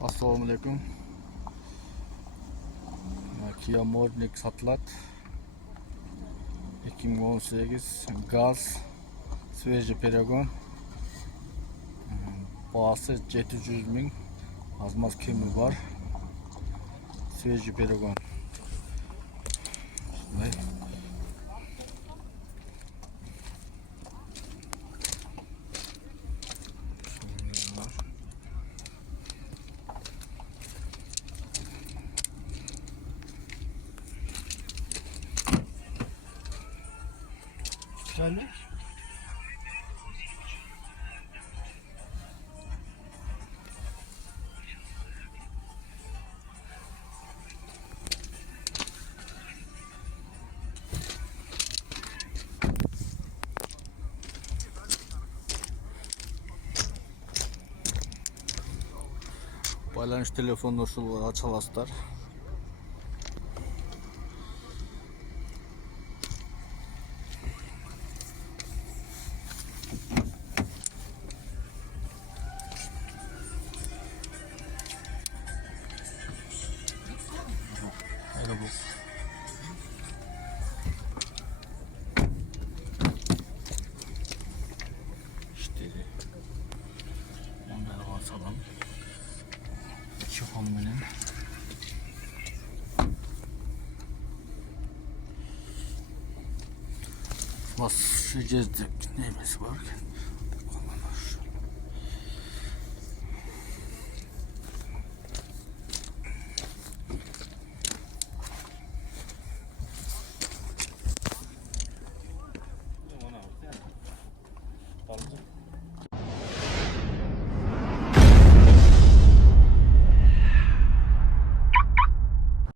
Assalomualaikum. Kia Morning satılat 2018 gaz Sveji Paragon bağısı 700 bin azmaz kimi var Sveji Paragon. Söyle. Байланыш телефonu ушул ачаластар. Bu. İşte onları basalım. İki kombinin. Basacağız neyimiz var ki?